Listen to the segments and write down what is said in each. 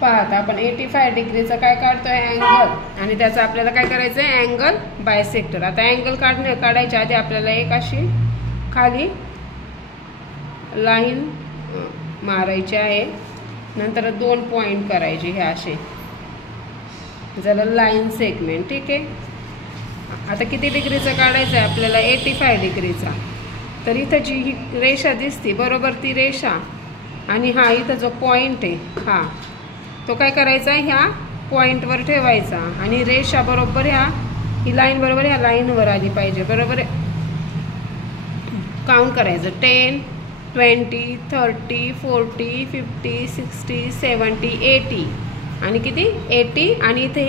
पाहत आपण 85 डिग्रीचा काय काढतोय अँगल आणि त्याचा आपल्याला काय करायचं आहे अँगल बायसेक्टर। आता अँगल काढायच्या आधी आपल्याला एक अशी खाली लाईन मारायची आहे, नंतर 2 पॉइंट करायचे हे असे जरा लाईन सेगमेंट। ठीक आहे, आता किती डिग्रीचा काढायचा आहे आपल्याला 85 डिग्रीचा। तर इथं जी ही रेषा दिसते बरोबर ती रेषा आणि हा इथं जो पॉइंट आहे हा तो काय करायचा ह्या पॉइंटवर ठेवायचा आणि रेषा बरोबर ही लाईन बरोबर ह्या लाईनवर आली पाहिजे बरोबर। काउंट करायचं 10 20 30 40 50 60 70 80 आणि किती 80 आणि इथे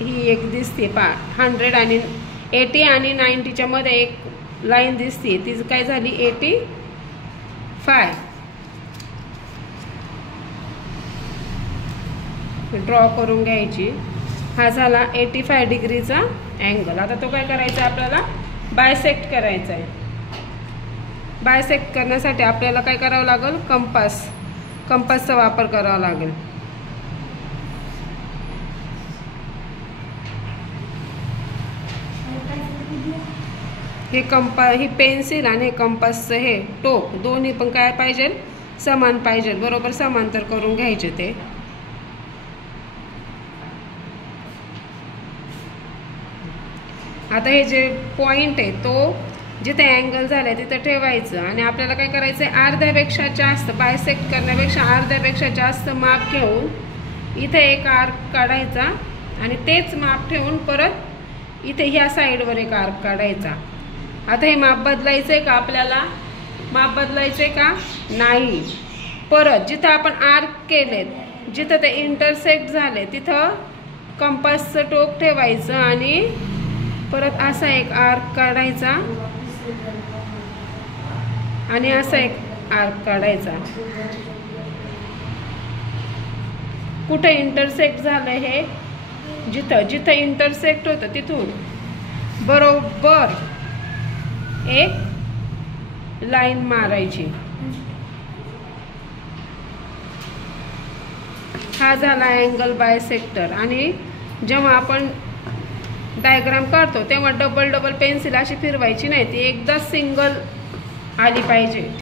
ही एक दिसते 100 आणि 80 आणि 90च्या मध्ये एक लाईन दिसते ती काय झाली 85। ड्रॉ करून घ्यायची। हा झाला 85 डिग्रीचा अँगल। आता तो काय करायचा आपल्याला बायसेक्ट करायचा आहे। बायसेक्ट करण्यासाठी आपल्याला काय करावं लागेल कंपासचा वापर करावा लागेल। ही पेन्सिल आणि हे कंपासचं हे टोक दोन्ही पण काय पाहिजे समान पाहिजे बरोबर समांतर करून घ्यायचे ते। आता हे जे पॉइंट आहे तो जिथे अँगल झालाय तिथे ठेवायचं आणि आपल्याला काय करायचं आहे अर्ध्यापेक्षा जास्त बायसेक्ट करण्यापेक्षा अर्ध्यापेक्षा जास्त माप घेऊन इथे एक आर्क काढायचा आणि तेच माप ठेवून परत इथे ह्या साईडवर एक आर्क काढायचा। आता हे माप बदलायचंय का आपल्याला माप बदलायचंय का नाही। परत जिथं आपण आर्क केलेत जिथं ते इंटरसेक्ट झाले तिथं कंपासचं टोक ठेवायचं आणि परत असा एक आर्क काढायचा आणि असा एक आर्क काढायचा। कुठे इंटरसेक्ट झालं हे जिथं इंटरसेक्ट होतं तिथून बरोबर एक लाईन मारायची। हा झाला अँगल बायसेक्टर। आणि जेव्हा आपण डायग्राम काढतो तेव्हा डबल पेन्सिल अशी फिरवायची नाही, ती एकदा सिंगल आली पाहिजे।